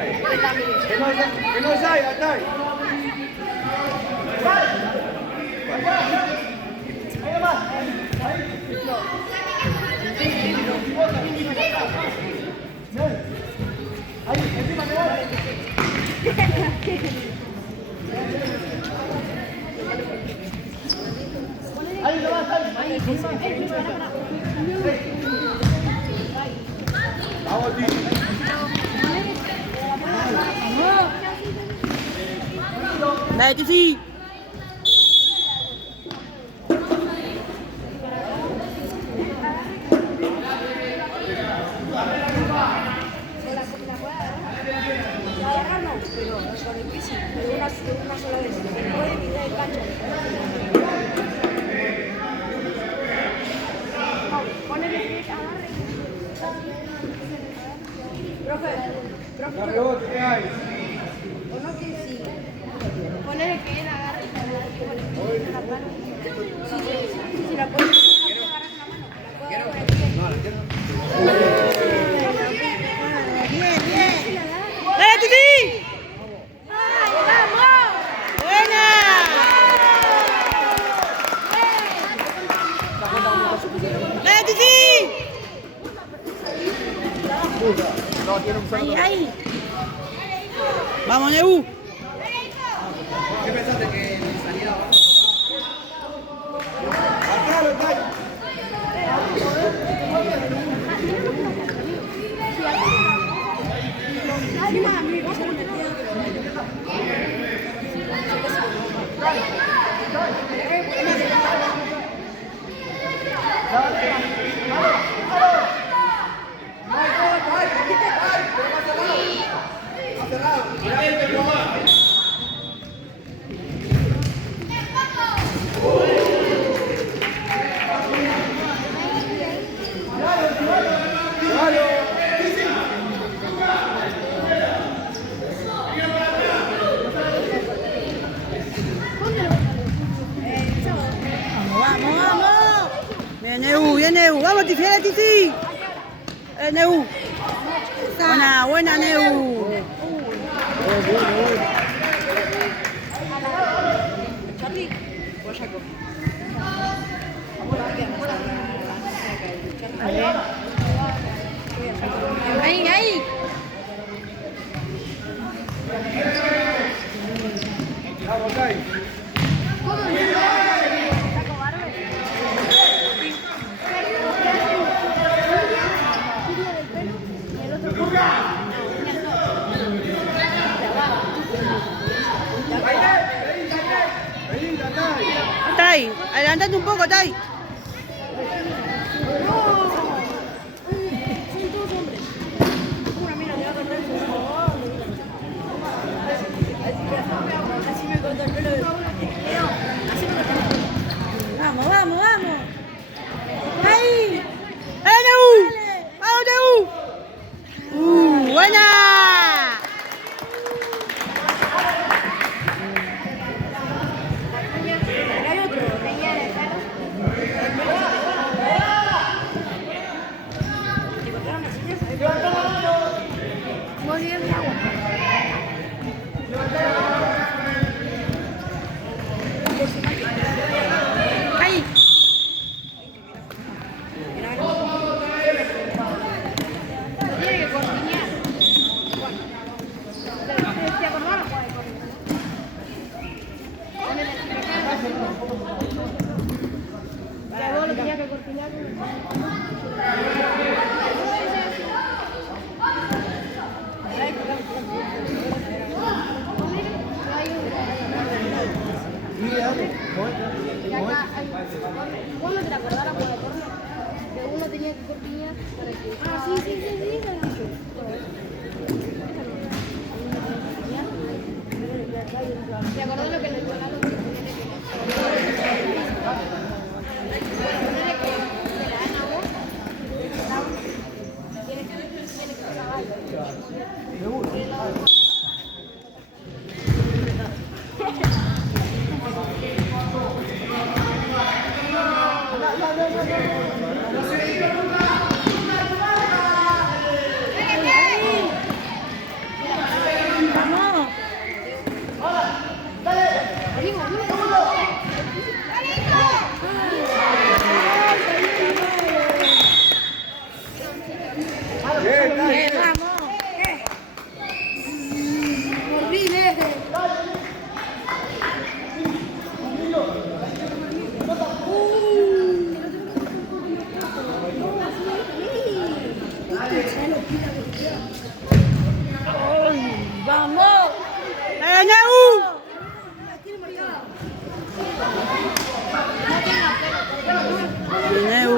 Que no sai, atai. Vamos, tío. Dale, que sí. Pero con el bici, pero una sola vez. Puede quitar el gancho. Ponele que agarre. Profe. ¿Qué hay? O no que sí. Ponele que él agarre y pone la mano. Sí, la puede agarrar con la mano. La puede agarrar con el pie. Bien. ¡Dale, Titi! ¡Buena! ¡Dale, Titi! Ahí. Vamos, Neu. ¿Qué pensaste que salía abajo? Acá lo está. Vamos. Bien, Neu. Vamos, Titi, dale, Titi. Neu. Buena, Neu. Ahí. Vamos, Kai. Tai, adelantate un poco, Tai. Vamos. Ahí. Neu! ¡Vamos, Neu! ¡Buena! Ahí. ¿Vos no te acordás por la torna? Que uno tenía que cortinar para que... Ah, sí. ¿Te acordás lo que le regalaron? ¡Vamos! ¡Dale, Neu! Neu.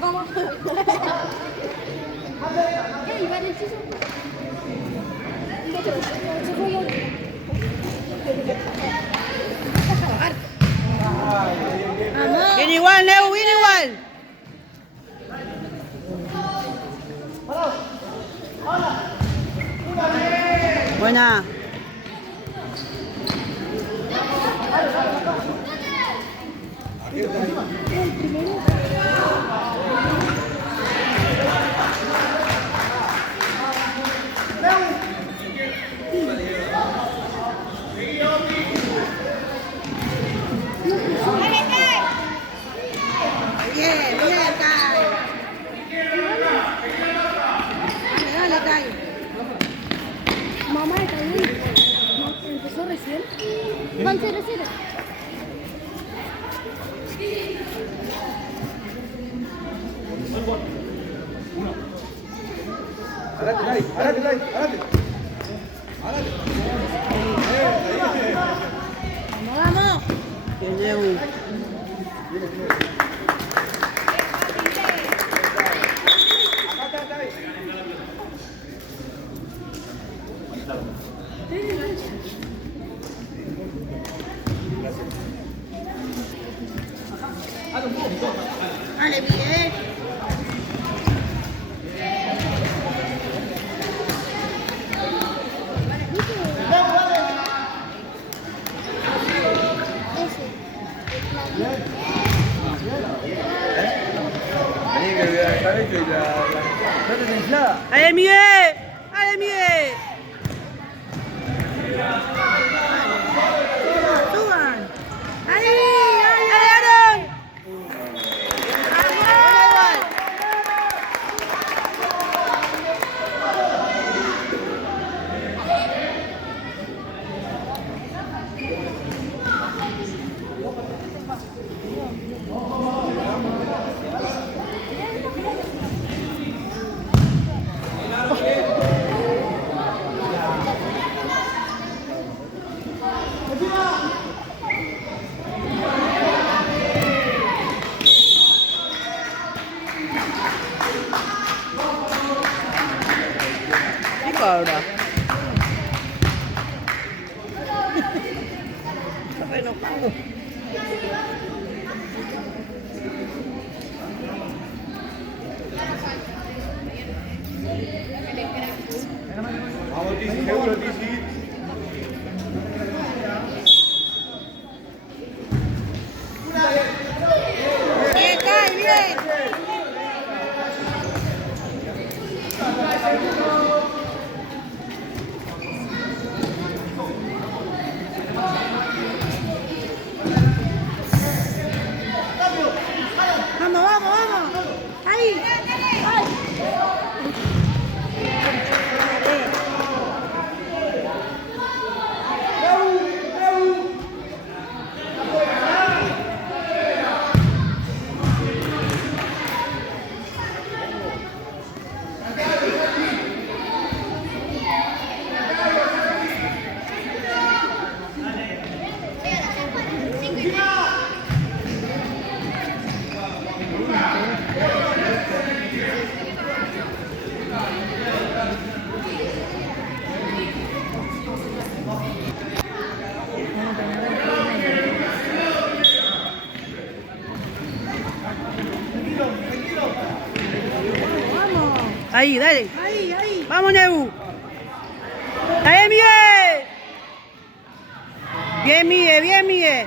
¿Cómo? Iban el chizo. Vamos. Viene igual, Neu, viene igual. Buena. Bien, bien, Kai. Dale, Kai. Mamá, está bien. ¿Empezó recién? Van 0-0. Vamos, vamos. Bien, Neu. Dale, bien. ¡Ale, Miguel! ¡Ale, Miguel! Suban. ¡Ale, Aaron! ¿Qué cobra? Está enojado. Bien, Kai, bien. Vamos, vamos, vamos. Ahí. Ahí, dale. Ahí, ahí. Vamos, Neu. Dale, Miguel. Bien, Miguel, bien, Miguel.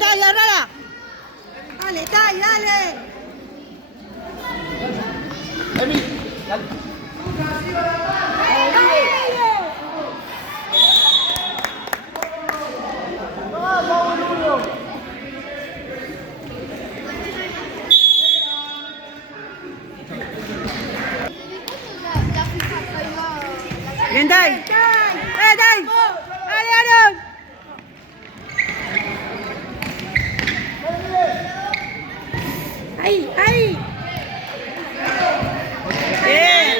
Tai, agarrala. Dale, Tai, dale. Emi, dale. Bien, Tai. Tai. Dale, Aaron. Ahí, ahí. Bien.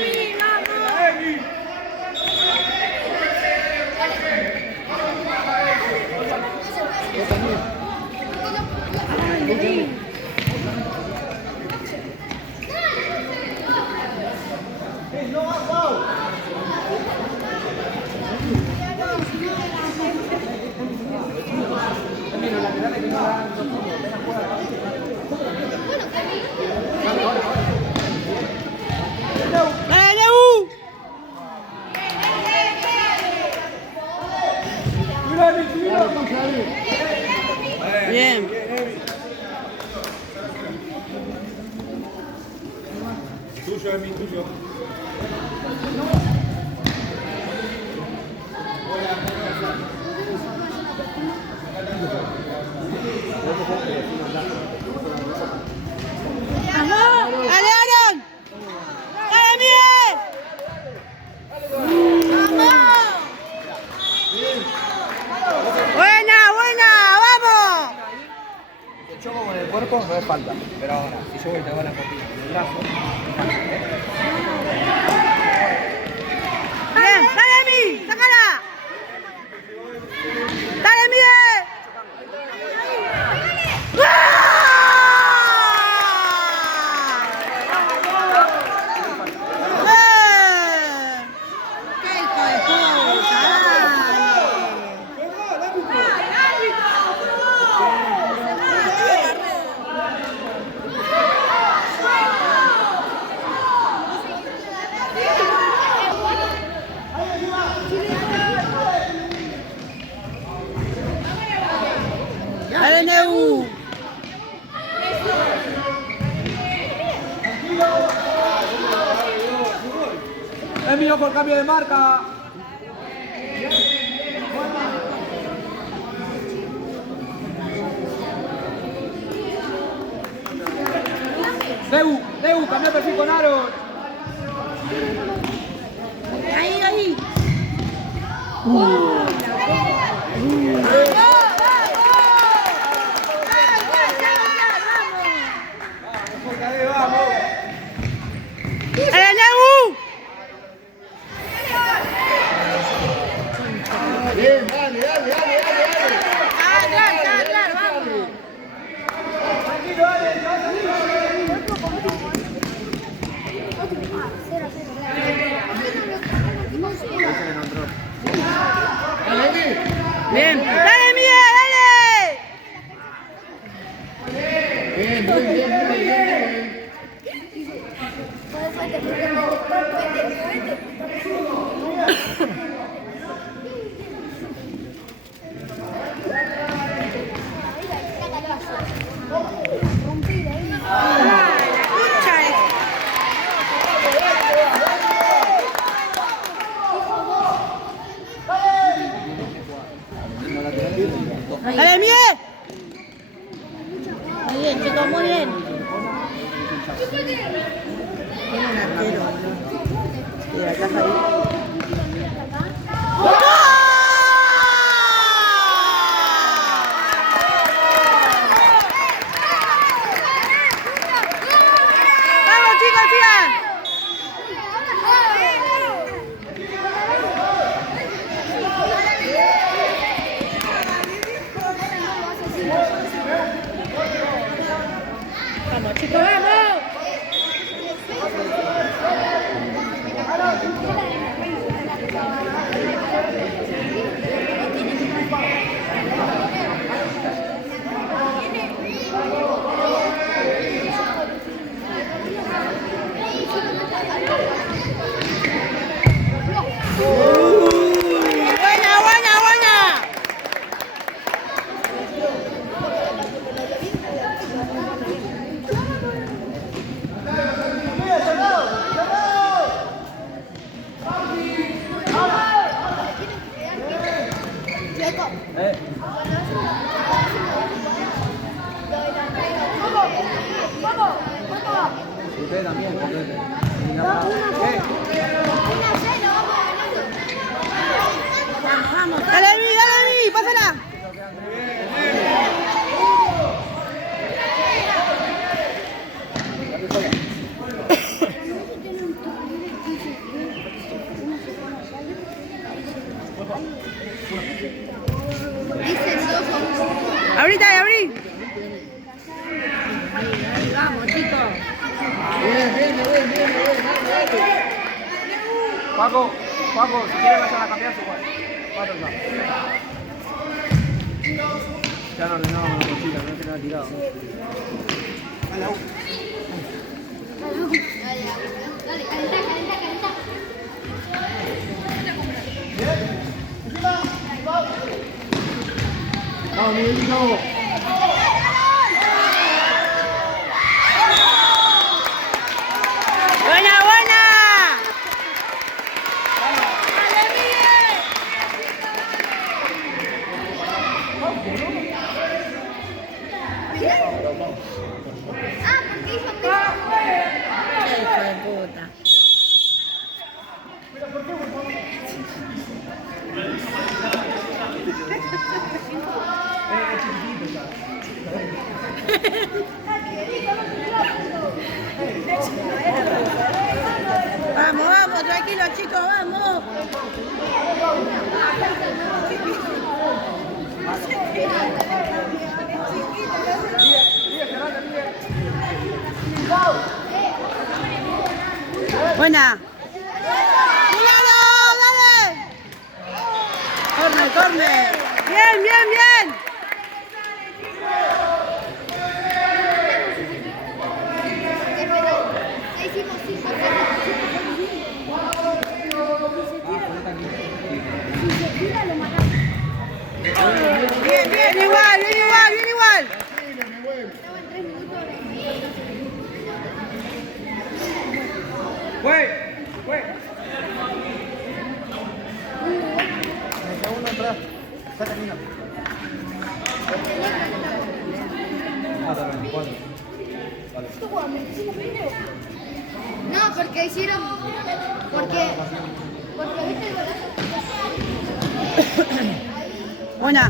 Dale, Neu. Bien. Tuyo, Emi, tuyo. Dale, Aaron. Dale, Miguel. Buena, buena, vamos. Te choco con el cuerpo, no es falta. Pero ahora, si yo voy y te hago la copia con el brazo, Bien, dale, Mi, sácala. Dale, Miguel. ¡Qué hijo de puta! Dale, Neu. Emi, ojo el cambio de marca. Deu, cambia perfil con Aaron. Ahí, ahí. ¡Dale, Neu! Bien, dale, dale, dale, dale. Claro, vamos. Tranquilo, dale, te vas a salir. Bien. ¡Dale, Miguel, dale! Bien, bien, bien, bien, bien. ¡Dale, Miguel! Muy bien, chicos, muy bien. ¡Vamos, chicos, sigan! Vamos, chicos, vamos. ¡Buena, buena, buena! Usted también, porque... Vamos. Dale, Emi, pásala. Ahorita, abrí. Vamos, chicos. Bien. Paco, si quieres vayan a cambiar su cual. Ya no ordenábamos la mochila, no se quedaba tirado. Dale, calentá. Vamos, Miguelito. Buena. Porque hizo Hijo de puta. Vamos, tranquilo chicos, vamos. Buena. ¡Míralo! ¡Dale! Corner. Bien. Bien, igual. Güey. El segundo atrás. Ya termina. Está bien, 4. No, porque hicieron. Porque viste el golazo. Buena.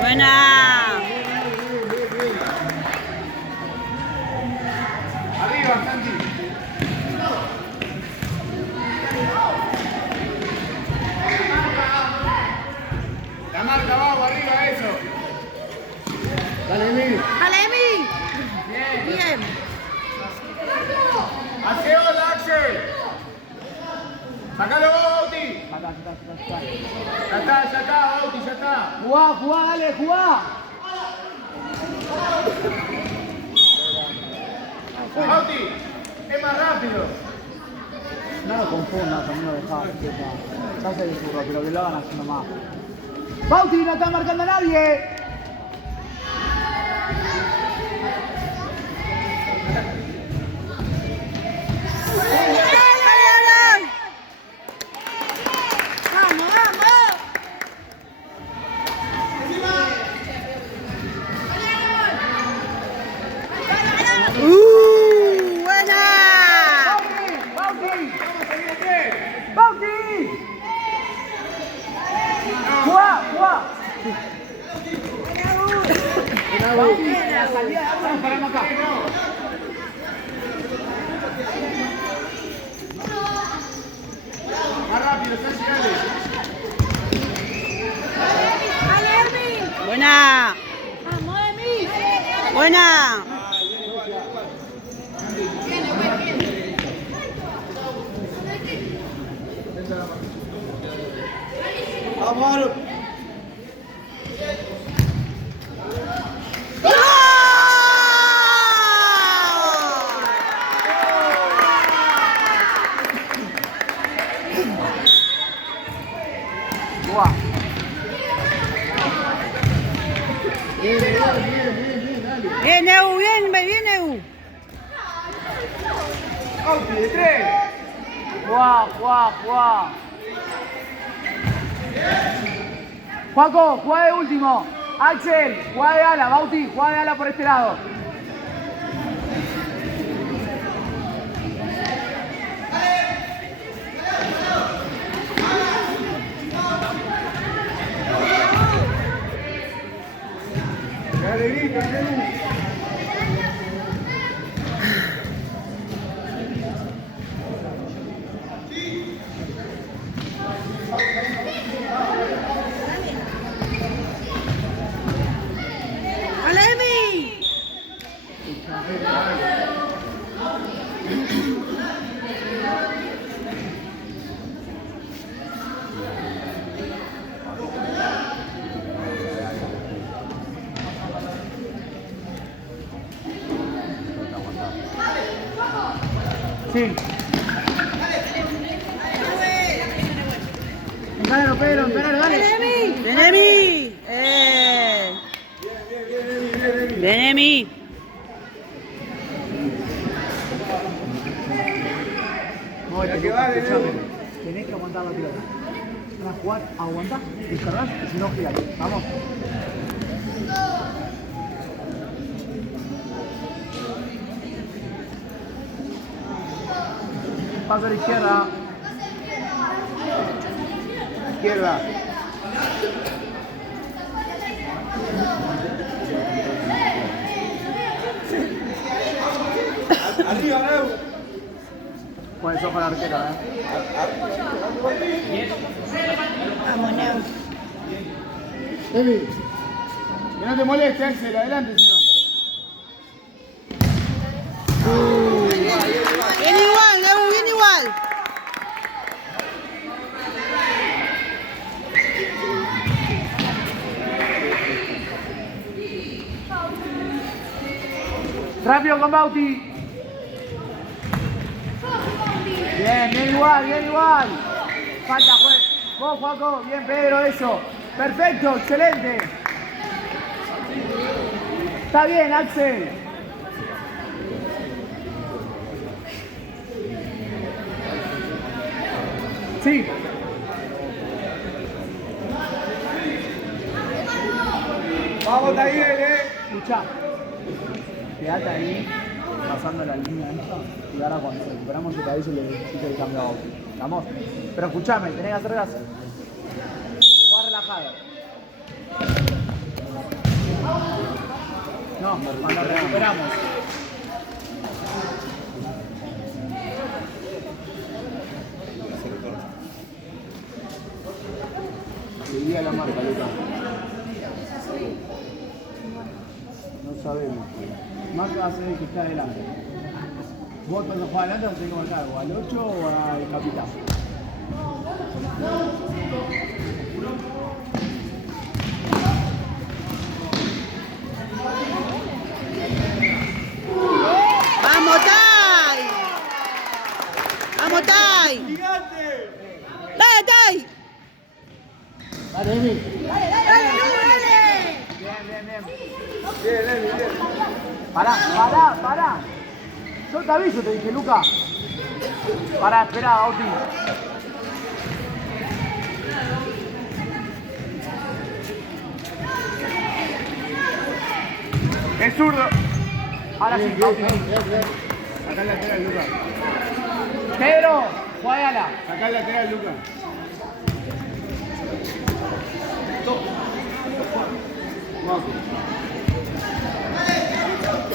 Buena. Arriba, Santi. La marca abajo, arriba, eso. Dale, Emil. Dale, Emi. Bien. Hace ola, Axel. Sacalo vos, Bauti. Ya está, Bauti, ya está. Jugá, dale, jugá. Bauti, es más rápido. No lo confundas, amigo, dejá. Ya se disfrutó, pero que lo hagan haciendo más. ¡Bauti, no está marcando a nadie! ¡Dale, Ermin! Buena. ¡Vamos, Ermin! Buena. Vamos, Aaron. Guau. Bien, Eu, bien, bien, Eu. Bauti, de 3. Guau, guau, guau. Juaco, juega de último. Axel, juega de ala. Bauti, juega de ala por este lado. Dale, grita, dale. ¡Dale, Ermin! Sí. Encáralo, Pedro, encáralo, dale. Bien, Emi. Bien, Emi. No, Ya que vale, escuchame. Tenés que aguantar la pelota. Para jugar, aguantás, descargás y si no, girate. Vamos. Paso a la izquierda. Izquierda. Arriba, Neu. Con eso para el arquero, Vamos, Neu. Emi, que no te moleste, Axel, adelante, señor. Bien igual, Neu, bien igual. Rápido con Bauti. Bien, bien igual, bien igual. Falta, vos, Juaco. Bien, Pedro, eso. Perfecto, excelente. Está bien, Axel. Sí. Vamos, Taguel, Escuchá. Quedate ahí, pasando la línea esta, y ahora cuando recuperamos el cabello le hiciste el cambio a vos. ¿Vamos? Pero escuchame, tenés que hacer caso. Juega relajado. No, cuando recuperamos. Seguía la marca, Lucas. No sabemos. Marca hace que está adelante. ¿Vos cuando juega adelante vas a tener que marcar o al 8 o al capitán? Vamos, Tai. Vamos, Tai. ¡Gigante! Dale, Tai. Dale, Emi. ¡Dale, dale! Bien, bien, bien. Bien, bien, bien. Pará. Yo te aviso, te dije, Luca. Pará, esperá, Bauti. Es zurdo. Ahora sí, Bauti. Acá el lateral, Lucas. Pedro, juégala. Acá el lateral, Lucas.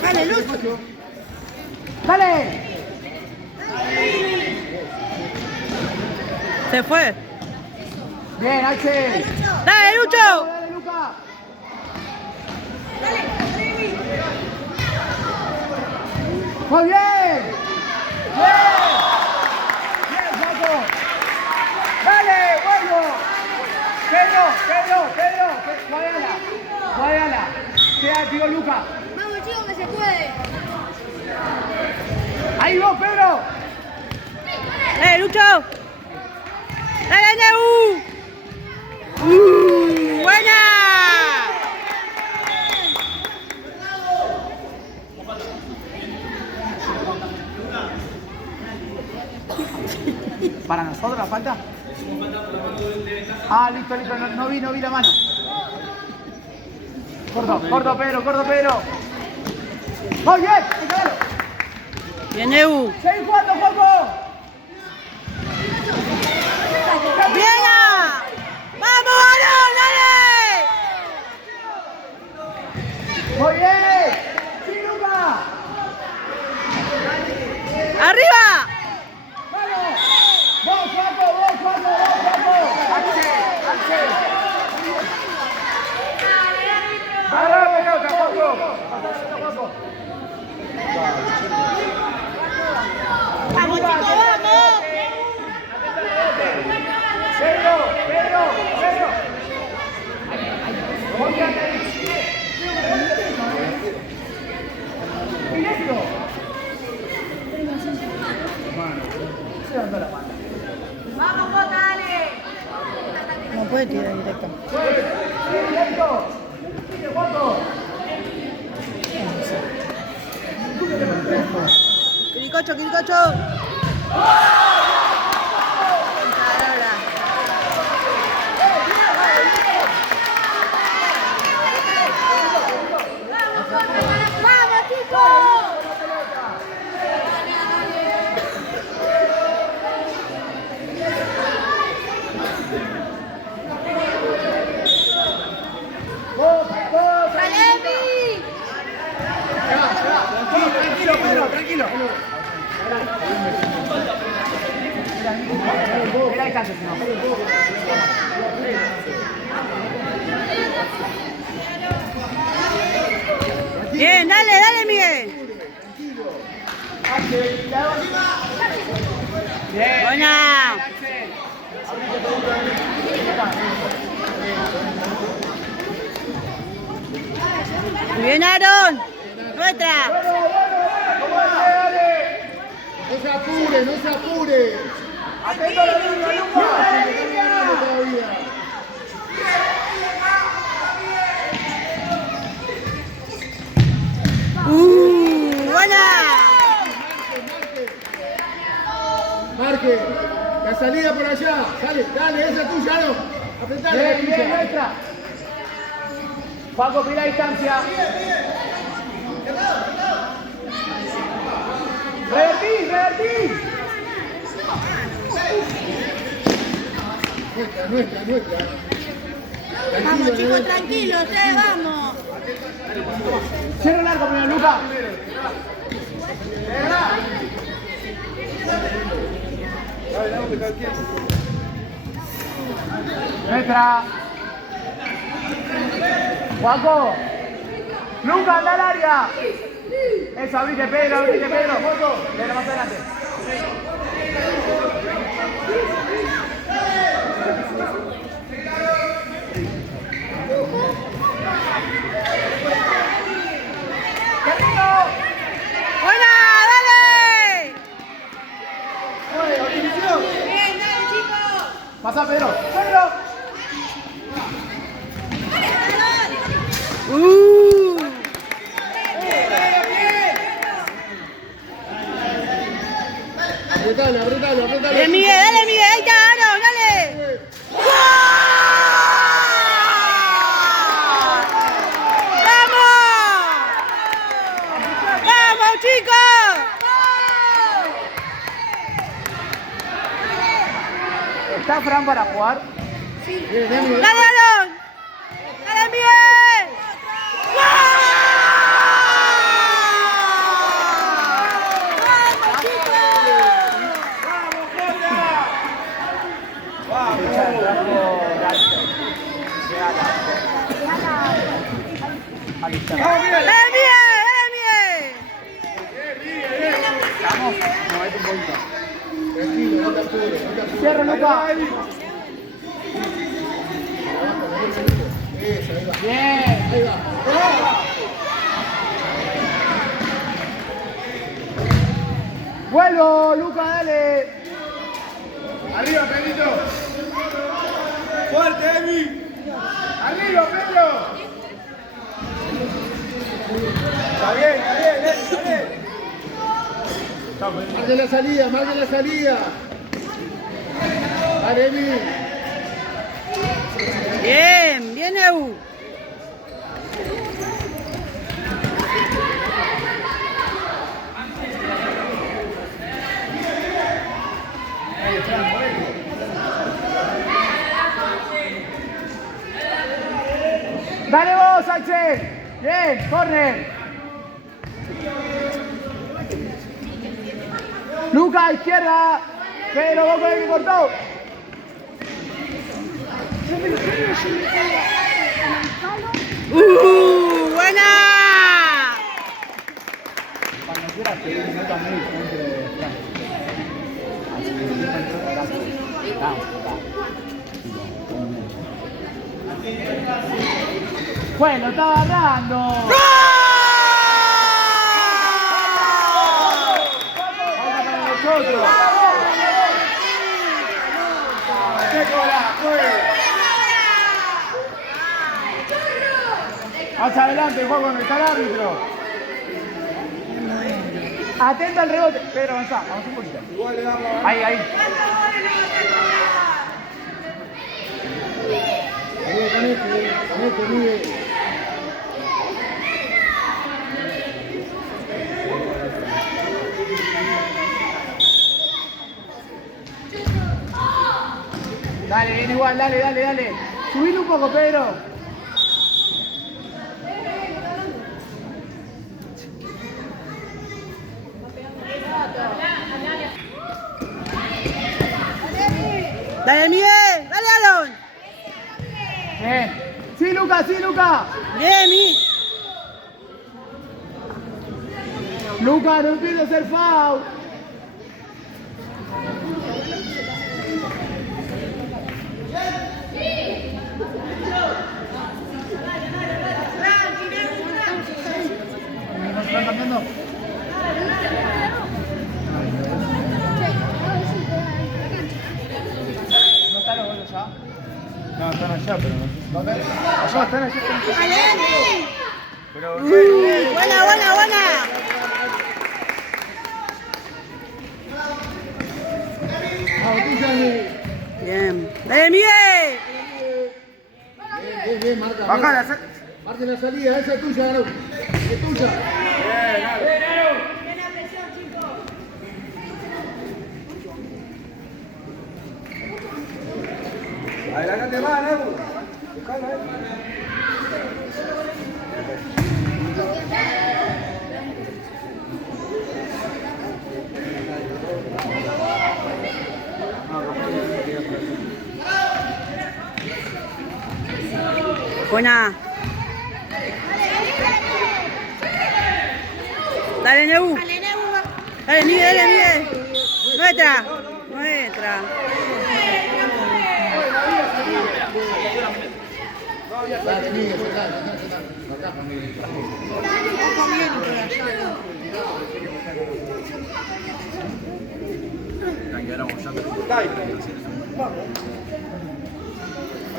Dale, Luz. ¡Dale! Se fue. Bien, Axel. Dale, Lucho. Dale, Luca. Muy bien. Bien. Bien, Paco. Dale, bueno. Pedro. Guayala. Queda, tío Luca. Vamos chicos que se puede. Ahí vos, Pedro. Dale, Lucho. Dale, Neu. Buena. ¿Para nosotros la falta? Ah, listo. No vi la mano. Corto, Pedro. Muy bien, claro. Bien, Neu. 6-4, Juanjo. Bien. Vamos, varón, dale. Muy bien. Sí, Luca. Arriba. Vamos. Vos, Juanjo. Axel. Agarra la pelota, Juanjo. Vamos chicos, vamos. Pedro. Directo. Vamos, vos, dale. No puede tirar directo. Directo. Juanjo. Quiricocho. Vamos chicos. Tranquilo. Mira, ahí está, si no. Bien, dale, Miguel. Bien. Buena. Bien, Aaron. Nuestra. No se apure. Atento a la línea, Luca. Todavía. Buena. Marque. La salida por allá. Sale. Dale, esa es tuya, no. Apretale. Bien, nuestra. Paco, pila distancia. Revertí. Nuestra. Vamos chicos, tranquilos, vamos. Cierra el arco, primero, Luca. Nuestra. Juanjo. Luca, anda al área. Eso, abrite, Pedro. Juanjo, dale más adelante. Buena, dale. Bien, dale chicos. Pasa, Pedro. Apretalo. Bien, Miguel, ahí está, Aaron, dale. ¡Gol! ¡Vamos, chicos! ¿Está Fran para jugar? ¡Dale, Aaron! ¡Dale, Miguel! Vamos, movete un poquito. Tranquilo, no te apures, no te apures. Cierra, Luca. Eso, ahí va. Bien. Ahí va. Vuelvo, Luca, dale. Arriba, Pedrito. ¡Fuerte, Emi! Arriba, Pedro. Está bien, está bien. Marque la salida, marque la salida. Dale, Emi. Bien, bien, Eu. Dale vos, Axel. Bien, corre. Luca, izquierda. Pedro, vos con el que cortó. Buena. Cuando quieras pedir un minuto a mí, entre Frank. Así que vamos. Bueno, está agarrando. ¡Gol! Nosotros. Más adelante, juego donde está el árbitro. Atento al rebote. Pedro, avanzá, vamos un poquito. Ahí. Arriba, con este, Dale, viene igual, dale. Subile un poco, Pedro. Dale, Miguel. Dale, Alon. Bien. Sí, Luca. Bien, Miguel. Luca, no empieces a hacer foul. ¿Nos están cambiando? ¿No están los goles ya? No, están allá, pero no. ¿Dónde? Allá, están allá. Pero... Buena. Bien. Dale, Miguel. Bien, marca. Bajala, Marque la salida, esa es tuya, Arau. Es tuya. Adelante más, Nabu. Buena. Dale, Neu. Dale, Miguel. Nuestra. Dale, Miguel, acá.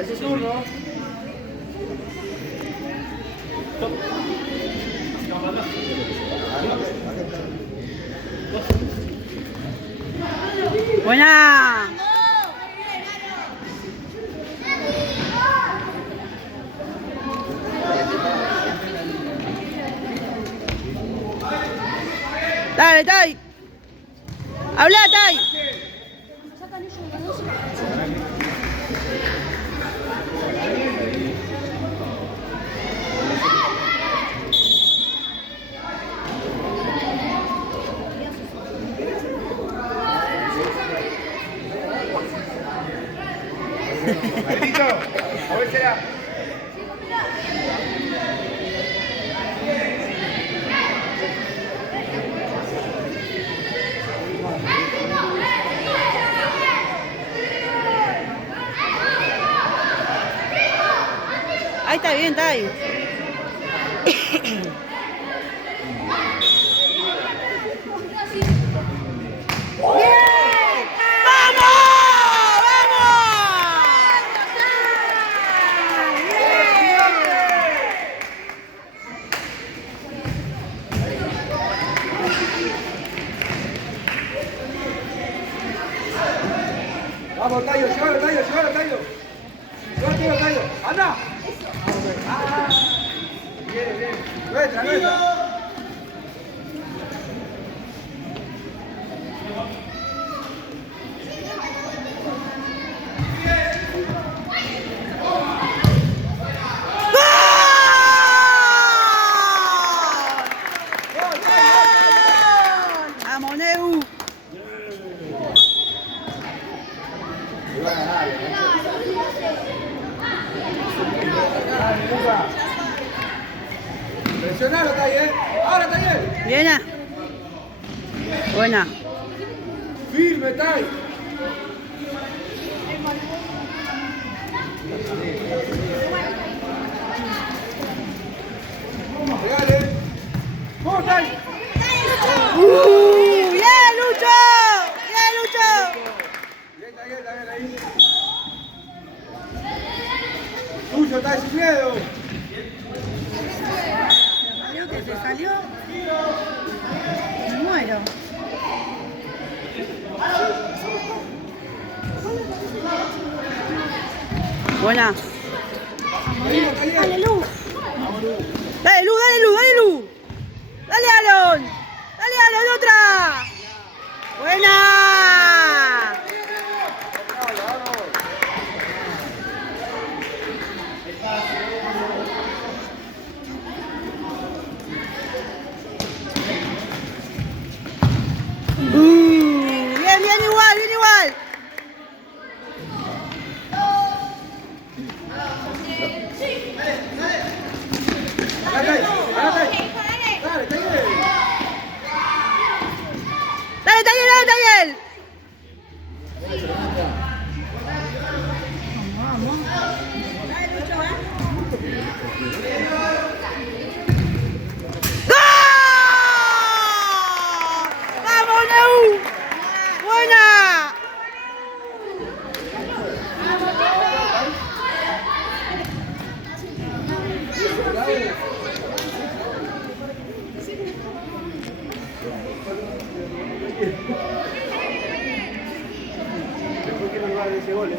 Es su turno. Buena. Dale, Tai. Habla, Tai. Pedrito, a ver será. Ahí está bien, está ahí. Vamos, Tayo, llévalo, Tayo, llévalo, Tayo. Llévalo, Tayo. ¡Anda! Ah, bien, bien. Nuestra, nuestra. ¡Vamos, Neu! Presionalo, Tayo, Ahora, Tayo. Buena. Buena. Firme, Tayo. Pegale. ¡Vamos, Tayo! ¡Bien, Lucho! ¡Bien, Lucho! Bien, Tayo, está bien ahí. Tuyo, Tayo, sin miedo. Creo que se salió. Me muero. Buena. Dale, Lu. Dale, Lu, dale, Lu, dale, Lu. Dale, Aaron. Dale, Aaron, otra. Buena. Bien, bien, igual, bien, igual. Dale, Tayo. Dale, Tayo. Dale, Tayel, dale, Tayel. ¡Gol! ¡Vamos, Neu! ¡Buena! Después que nos va a dar ese gol,